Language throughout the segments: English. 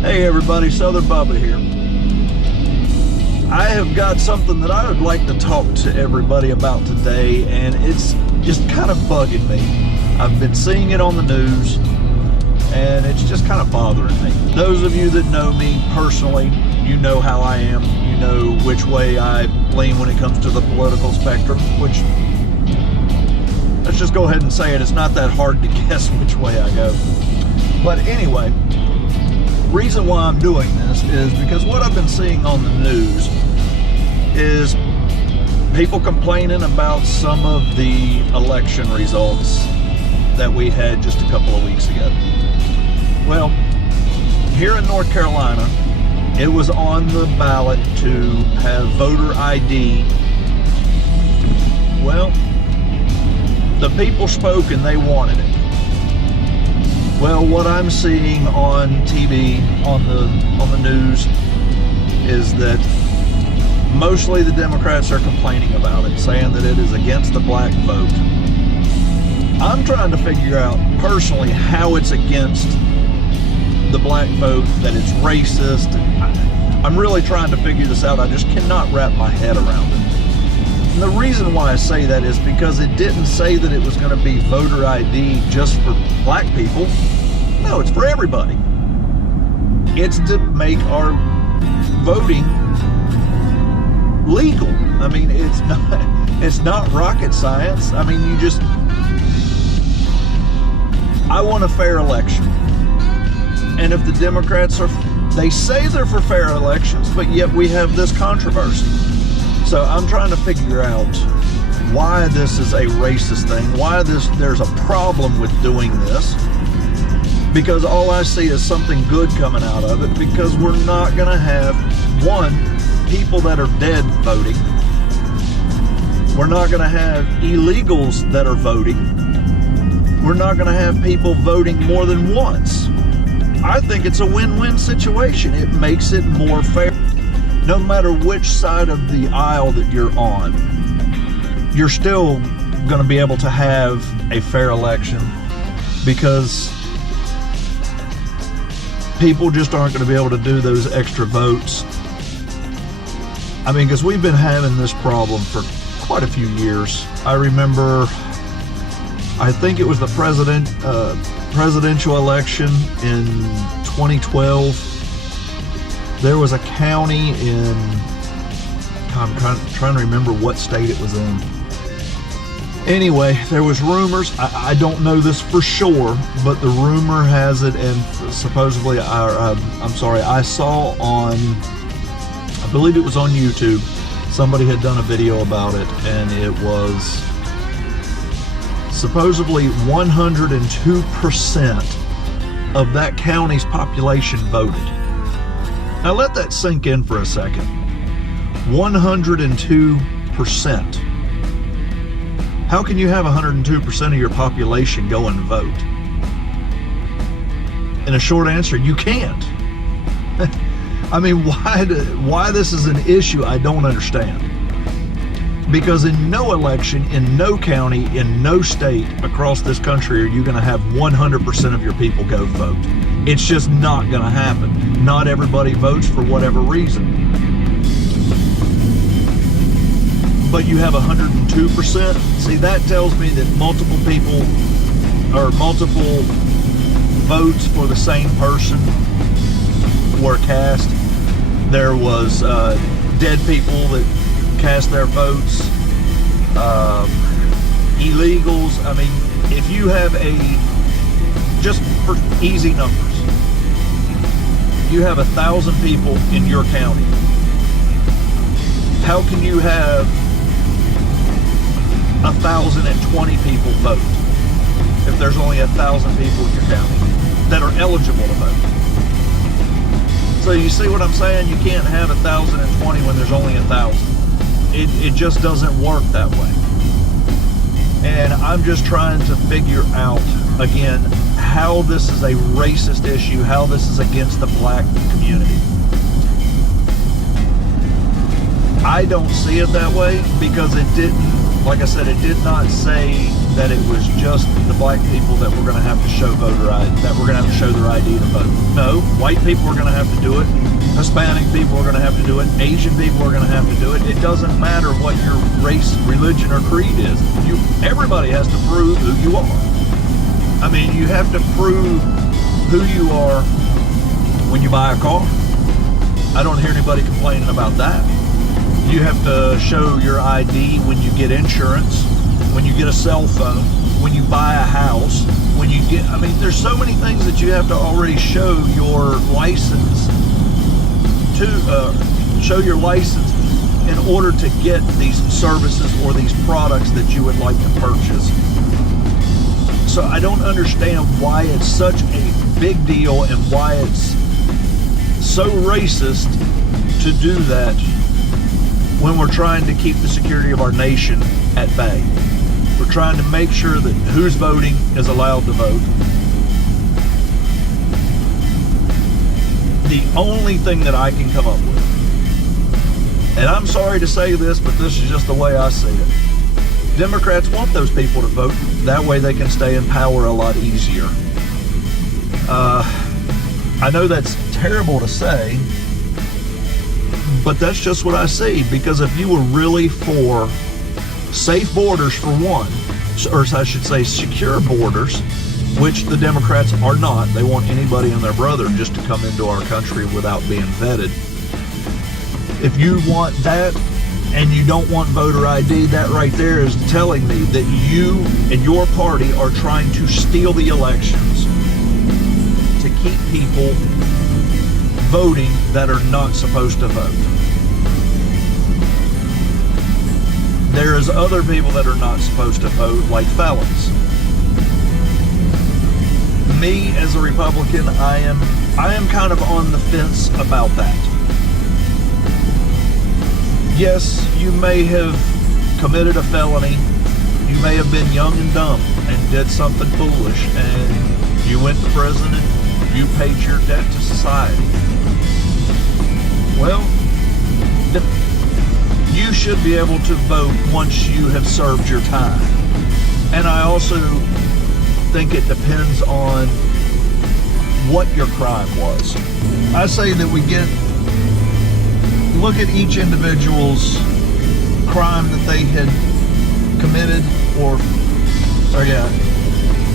Hey everybody, Southern Bubba here. I have got something that I would like to talk to everybody about today, and it's just kind of bugging me. I've been seeing it on the news, and it's just kind of bothering me. Those of you that know me personally, you know how I am. You know which way I lean when it comes to the political spectrum, which, let's just go ahead and say it, it's not that hard to guess which way I go. But anyway, reason why I'm doing this is because what I've been seeing on the news is people complaining about some of the election results that we had just a couple of weeks ago. Well, here in North Carolina, it was on the ballot to have voter ID. Well, the people spoke and they wanted it. Well, what I'm seeing on TV, on the news, is that mostly the Democrats are complaining about it, saying that it is against the black vote. I'm trying to figure out personally how it's against the black vote, that it's racist. I'm really trying to figure this out. I just cannot wrap my head around it. And the reason why I say that is because it didn't say that it was going to be voter ID just for black people. No, it's for everybody. It's to make our voting legal. I mean, it's not rocket science. I mean, I want a fair election. And if the Democrats they say they're for fair elections, but yet we have this controversy. So I'm trying to figure out why this is a racist thing, why there's a problem with doing this, because all I see is something good coming out of it, because we're not going to have, one, people that are dead voting. We're not going to have illegals that are voting. We're not going to have people voting more than once. I think it's a win-win situation. It makes it more fair. No matter which side of the aisle that you're on, you're still going to be able to have a fair election, because people just aren't going to be able to do those extra votes. I mean, because we've been having this problem for quite a few years. I remember, I think it was the presidential election in 2012. There was a county in, I'm trying to remember what state it was in. Anyway, there was rumors, I don't know this for sure, but the rumor has it, and supposedly, I saw on, I believe it was on YouTube, somebody had done a video about it, and it was supposedly 102% of that county's population voted. Now let that sink in for a second. 102%. How can you have 102% of your population go and vote? And a short answer, you can't. I mean, why this is an issue, I don't understand. Because in no election, in no county, in no state across this country are you going to have 100% of your people go vote. It's just not going to happen. Not everybody votes for whatever reason. But you have 102%. See, that tells me that multiple people, or multiple votes for the same person were cast. There was dead people that cast their votes, illegals. I mean, if you have just for easy numbers, you have 1,000 people in your county. How can you have 1,020 people vote if there's only 1,000 people in your county that are eligible to vote? So you see what I'm saying? You can't have 1,020 when there's only 1,000. It just doesn't work that way. And I'm just trying to figure out, again, how this is a racist issue, how this is against the black community. I don't see it that way, because it didn't Like I said, it did not say that it was just the black people that were going to have to show voter ID, that were going to have to show their ID to vote. No, white people are going to have to do it. Hispanic people are going to have to do it. Asian people are going to have to do it. It doesn't matter what your race, religion, or creed is. Everybody has to prove who you are. I mean, you have to prove who you are when you buy a car. I don't hear anybody complaining about that. You have to show your ID when you get insurance, when you get a cell phone, when you buy a house, when you get, I mean, there's so many things that you have to already show your license to, show your license in order to get these services or these products that you would like to purchase. So I don't understand why it's such a big deal and why it's so racist to do that when we're trying to keep the security of our nation at bay. We're trying to make sure that who's voting is allowed to vote. The only thing that I can come up with, and I'm sorry to say this, but this is just the way I see it. Democrats want those people to vote. That way they can stay in power a lot easier. I know that's terrible to say, but that's just what I see. Because if you were really for safe borders for one, or I should say secure borders, which the Democrats are not. They want anybody and their brother just to come into our country without being vetted. If you want that and you don't want voter ID, that right there is telling me that you and your party are trying to steal the elections to keep people voting that are not supposed to vote. There's other people that are not supposed to vote, like felons. Me, as a Republican, I am kind of on the fence about that. Yes, you may have committed a felony. You may have been young and dumb and did something foolish, and you went to prison and you paid your debt to society. Well, you should be able to vote once you have served your time. And I also think it depends on what your crime was. I say that we look at each individual's crime that they had committed,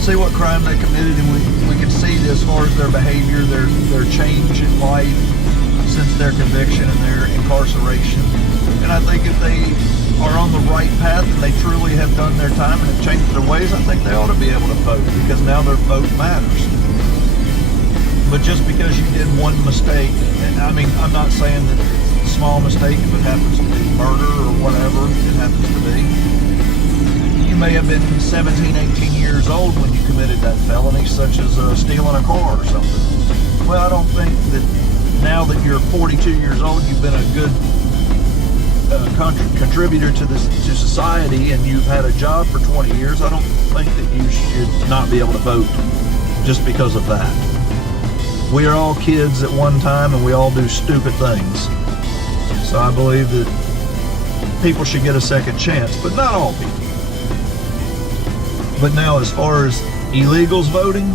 see what crime they committed, and we can see as far as their behavior, their change in life since their conviction and their incarceration. And I think if they are on the right path and they truly have done their time and have changed their ways, I think they ought to be able to vote, because now their vote matters. But just because you did one mistake, and I mean, I'm not saying that it's a small mistake if it happens to be murder or whatever it happens to be. You may have been 17, 18 years old when you committed that felony, such as stealing a car or something. Well, I don't think that now that you're 42 years old, you've been a good contributor to society, and you've had a job for 20 years, I don't think that you should not be able to vote just because of that. We are all kids at one time, and we all do stupid things. So I believe that people should get a second chance, but not all people. But now, as far as illegals voting,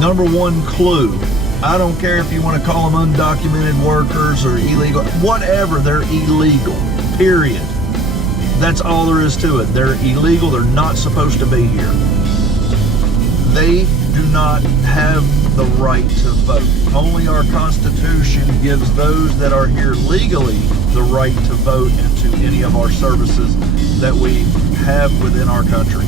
number one clue, I don't care if you want to call them undocumented workers or illegal, whatever, they're illegal, period. That's all there is to it. They're illegal, they're not supposed to be here. They do not have the right to vote. Only our Constitution gives those that are here legally the right to vote into any of our services that we have within our country.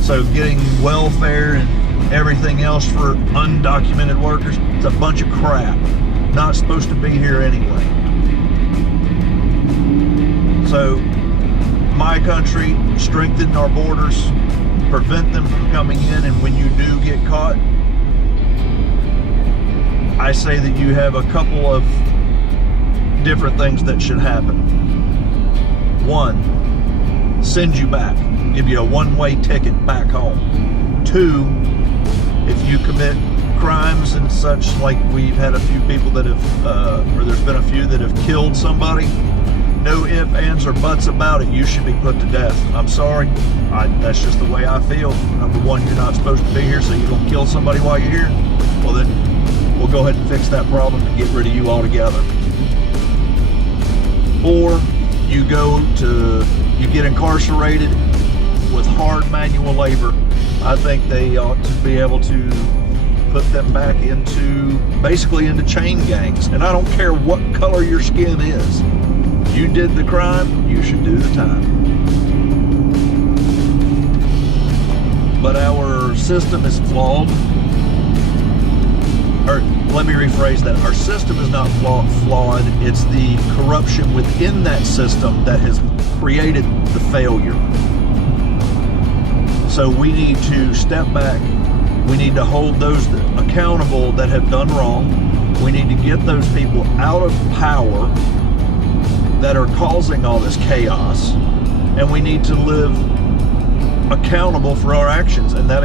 So getting welfare and everything else for undocumented workers, it's a bunch of crap. Not supposed to be here anyway. So my country, strengthen our borders, prevent them from coming in, and when you do get caught, I say that you have a couple of different things that should happen. One, send you back, give you a one-way ticket back home. Two, if you commit crimes and such, like we've had a few people that have, or there's been a few that have killed somebody, no ifs, ands, or buts about it. You should be put to death. I'm sorry. That's just the way I feel. Number one, you're not supposed to be here, so you're going to kill somebody while you're here. Well, then we'll go ahead and fix that problem and get rid of you altogether. Or you get incarcerated with hard manual labor. I think they ought to be able to put them back basically into chain gangs. And I don't care what color your skin is. You did the crime, you should do the time. But our system is flawed. Or let me rephrase that. Our system is not flawed. It's the corruption within that system that has created the failure. So we need to step back. We need to hold those accountable that have done wrong. We need to get those people out of power that are causing all this chaos. And we need to live accountable for our actions. And that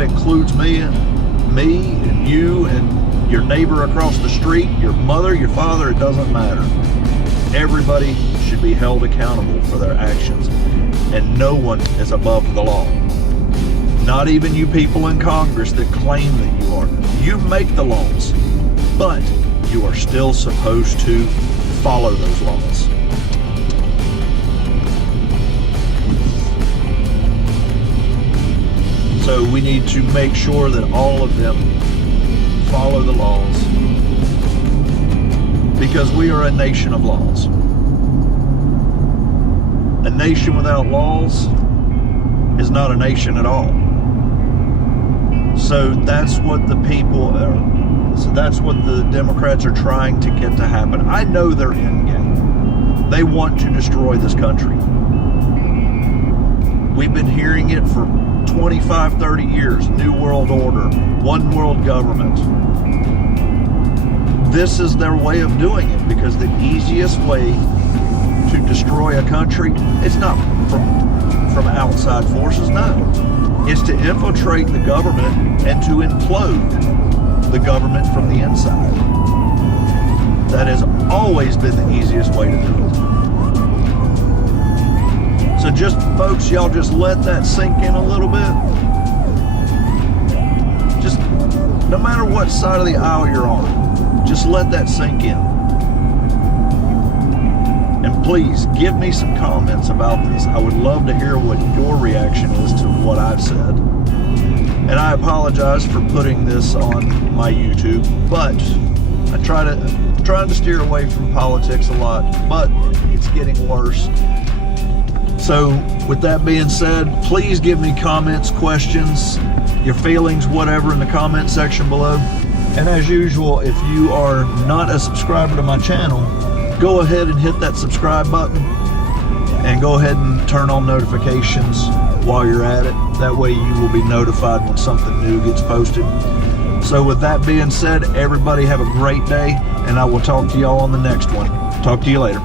includes me and you and your neighbor across the street, your mother, your father, it doesn't matter. Everybody should be held accountable for their actions. And no one is above the law. Not even you people in Congress that claim that you are. You make the laws, but you are still supposed to follow those laws. So we need to make sure that all of them follow the laws, because we are a nation of laws. A nation without laws is not a nation at all. So that's what the Democrats are trying to get to happen. I know their end game. They want to destroy this country. We've been hearing it for 25, 30 years. New World Order, one world government. This is their way of doing it, because the easiest way to destroy a country, it's not from outside forces, no. It's to infiltrate the government and to implode the government from the inside. That has always been the easiest way to do it. So just, folks, y'all just let that sink in a little bit. Just, no matter what side of the aisle you're on, just let that sink in. And please, give me some comments about this. I would love to hear what your reaction is to what I've said. And I apologize for putting this on my YouTube, but I'm trying to steer away from politics a lot, but it's getting worse. So with that being said, please give me comments, questions, your feelings, whatever, in the comment section below. And as usual, if you are not a subscriber to my channel, go ahead and hit that subscribe button and go ahead and turn on notifications while you're at it. That way you will be notified when something new gets posted. So with that being said, everybody have a great day, and I will talk to y'all on the next one. Talk to you later.